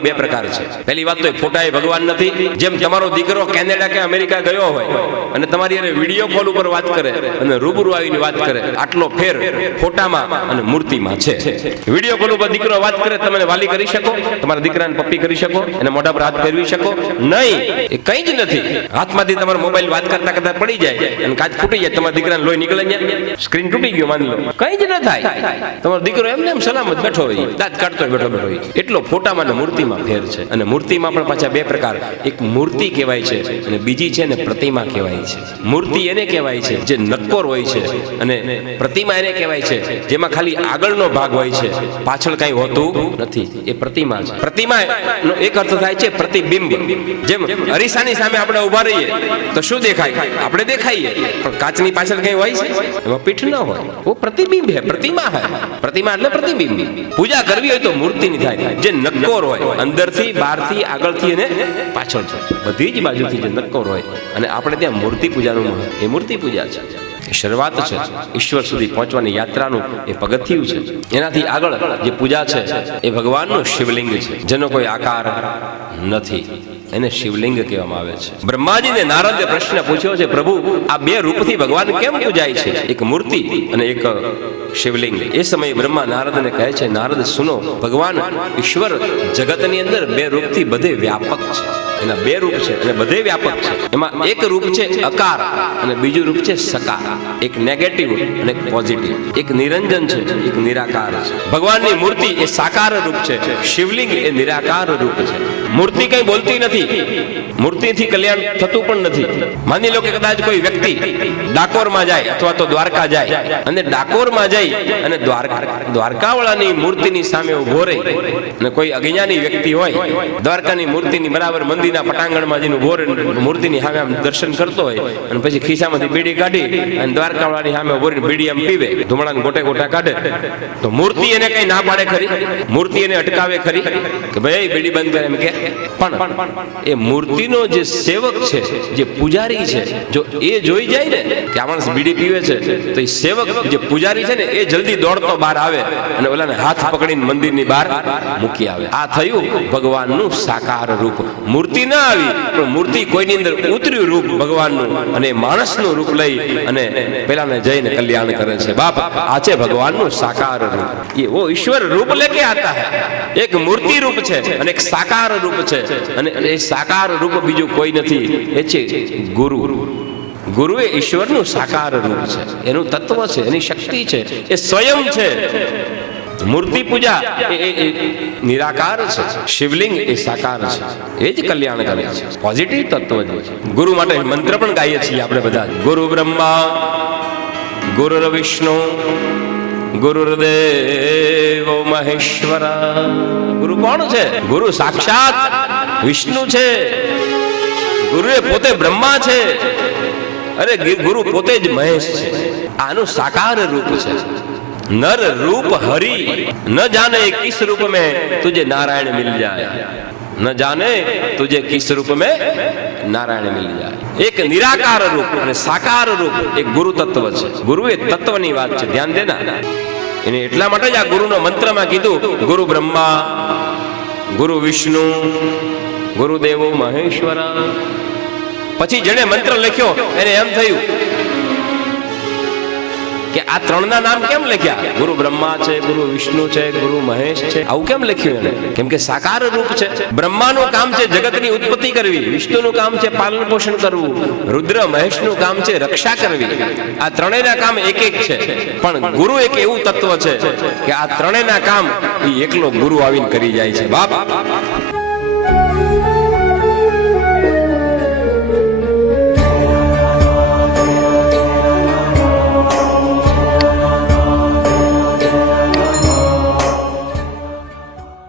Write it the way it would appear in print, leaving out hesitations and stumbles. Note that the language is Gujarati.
મૂર્તિમાં બે પ્રકાર છે. પહેલી વાત તો ફોટા એ ભગવાન નથી. જેમ તમારો દીકરો કેનેડા કે અમેરિકા ગયો હોય અને તમારી અરે વિડીયો કોલ ઉપર વાત કરે અને રૂબરૂ આવીને વાત કરે, આટલો ફેર ફોટામાં અને મૂર્તિમાં છે. વિડીયો કોલ ઉપર દીકરો વાત કરે, તમે વાલી કરી શકો, તમારા દીકરાને પપ્પી કરી શકો, એને મોઢા પર હાથ ફેરવી શકો નહીં, એ કંઈ જ નથી. હાથમાંથી તમારો મોબાઈલ વાત કરતા કરતા પડી જાય અને કાચ ફૂટી જાય, તમારા દીકરાને લોહી નીકળે જાય, સ્ક્રીન તૂટી ગયો માની લો, કંઈ જ ન થાય. તમારો દીકરો એમને એમ સલામત બેઠો હોય, દાંત કાઢતો હોય બેઠો હોય. એટલો ફોટામાં અને મૂર્તિમાં ફેર છે. અને મૂર્તિમાં પણ પાછા બે પ્રકાર, એક મૂર્તિ કહેવાય છે અને બીજી છે ને પ્રતિમા કહેવાય છે. મૂર્તિ એને કહેવાય છે જે નક્કોર હોય છે, અને પ્રતિમા એને કહેવાય છે જેમાં ખાલી આગળનો ભાગ હોય છે, પાછળ કઈ હોતું નથી. એ પ્રતિમા છે. પ્રતિમા નો એક અર્થ થાય છે પ્રતિબિંબ. જેમ અરીસાની સામે આપણે ઉભા રહીએ તો શું દેખાય? આપણે દેખાઈએ, પણ કાચની પાછળ કઈ હોય છે? એમાં પીઠ ન હોય. वो प्रतिबिंब है, प्रतिमा है. प्रतिमा એટલે પ્રતિબિંબ. પૂજા કરવી હોય તો મૂર્તિની થાય, જે નક્કોર હોય, અંદરથી બહારથી આગળથી અને પાછળથી બધી જ બાજુથી જે નક્કોર હોય. અને આપણે ત્યાં મૂર્તિ પૂજાનું એ મૂર્તિ પૂજા છે. એ શરૂઆત છે ઈશ્વર સુધી પહોંચવાની યાત્રાનું, એ પગથિયું છે. એનાથી આગળ જે પૂજા છે એ ભગવાનનું શિવલિંગ છે, જેનો કોઈ આકાર નથી, એને શિવલિંગ કહેવામાં આવે છે. બ્રહ્માજીને નારદે પ્રશ્ન પૂછ્યો છે, પ્રભુ આ બે રૂપથી ભગવાન કેમ પૂજાય છે, એક મૂર્તિ અને એક શિવલિંગ? એ સમયે બ્રહ્મા નારદને કહે છે, નારદ સુનો, ભગવાન ઈશ્વર જગતની અંદર બે રૂપથી બધે વ્યાપક છે. એના બે રૂપ છે અને બધે વ્યાપક છે. એમાં એક રૂપ છે અકાર અને બીજું રૂપ છે સકાર. એક નેગેટિવ અને એક પોઝિટિવ. એક નિરંજન છે, એક નિરાકાર છે. ભગવાનની મૂર્તિ એ સાકાર રૂપ છે, શિવલિંગ એ નિરાકાર રૂપ છે. મૂર્તિ કઈ બોલતી નથી, મૂર્તિથી કલ્યાણ થતું પણ નથી. માની લો કે કદાચ કોઈ વ્યક્તિ ડાકોરમાં જાય અથવા તો દ્વારકા જાય અને ડાકોરમાં જઈ અને દ્વારકાવાળાની મૂર્તિની સામે ઉભો રહી અને કોઈ અજ્ઞાની વ્યક્તિ હોય દ્વારકાની મૂર્તિની બરાબર મંદિરના પટાંગણમાં જઈને ઉભો રહી મૂર્તિની સામે આમ દર્શન કરતો હોય અને પછી ખિસ્સામાંથી બીડી કાઢી અને દ્વારકાવાળાની સામે ઉભો રહીને બીડી આમ પીવે, ધુમાડાને ગોટે ગોટા કાઢે, તો મૂર્તિ એને કઈ ના પાડે ખરી? મૂર્તિ એને અટકાવે ખરી કે ભાઈ બીડી બંધ કરે? એમ કે પણ એ મૂર્તિનો જે સેવક છે, જે પૂજારી છે, જો એ જોઈ જાય ને કે આ માણસ બીડી પીવે છે, તો એ સેવક જે પૂજારી છે ને એ જલ્દી દોડતો બહાર આવે અને ઓલાને હાથ પકડીને મંદિરની બહાર મૂકી આવે. આ થયું ભગવાનનું સાકાર રૂપ. મૂર્તિ ના આવી પણ મૂર્તિ કોઈની અંદર ઉતર્યું રૂપ ભગવાનનું, અને માણસનું રૂપ લઈ અને પેલાને જઈને કલ્યાણ કરે છે. બાપ, આ છે ભગવાનનું સાકાર રૂપ. એ વો ઈશ્વર રૂપ લેકે આતા હૈ. એક મૂર્તિ રૂપ છે અને એક સાકાર રૂપ છે, અને એ સાકાર રૂપ બીજું કોઈ નથી, એ છે ગુરુ. ગુરુ એ ઈશ્વરનું સાકાર રૂપ છે, એનું તત્વ છે, એની શક્તિ છે, એ સ્વયં છે. મૂર્તિ પૂજા એ નિરાકાર છે, શિવલિંગ એ સાકાર છે, એ જ કલ્યાણ કરે છે. પોઝિટિવ તત્વ જે છે. ગુરુ માટે મંત્ર પણ ગાઈએ છીએ આપણે બધા. ગુરુ બ્રહ્મા ગુરુર વિષ્ણુ ગુરુર્દેવો મહેશ્વરા. ગુરુ કોણ છે? ગુરુ સાક્ષાત વિષ્ણુ છે. ગુરુ એ પોતે બ્રહ્મા છે. અરે ગુરુ પોતે જ મહેશ છે. આનું સાકાર રૂપ છે. नर रूप हरि न जाने किस रूप में तुझे नारायण मिल जाए, न जाने तुझे किस रूप में नारायण मिल जाए. एक निराकार रूप અને સાકાર રૂપ એક ગુરુ તત્વ છે. ગુરુ એ તત્વની વાત છે, ધ્યાન દેના. એને એટલા માટે જ આ ગુરુનો મંત્રમાં કીધું, ગુરુ બ્રહ્મા ગુરુ વિષ્ણુ ગુરુદેવો મહેશ્વરા. પછી જેણે મંત્ર લખ્યો એને એમ થયું કે આ ત્રણના નામ કેમ લખ્યા? ગુરુ બ્રહ્મા છે, ગુરુ વિષ્ણુ છે, ગુરુ મહેશ છે. આવું કેમ લખ્યું એને? કેમ કે સાકાર રૂપ છે. બ્રહ્માનું કામ છે જગતની ઉત્પત્તિ કરવી, વિષ્ણુનું કામ છે પાલન પોષણ કરવું, રુદ્ર મહેશનું કામ છે રક્ષા કરવી. આ ત્રણેયના કામ એક એક છે, પણ ગુરુ એક એવું તત્વ છે કે આ ત્રણેયના કામ એ એકલો ગુરુ આવીને કરી જાય છે. બાપ,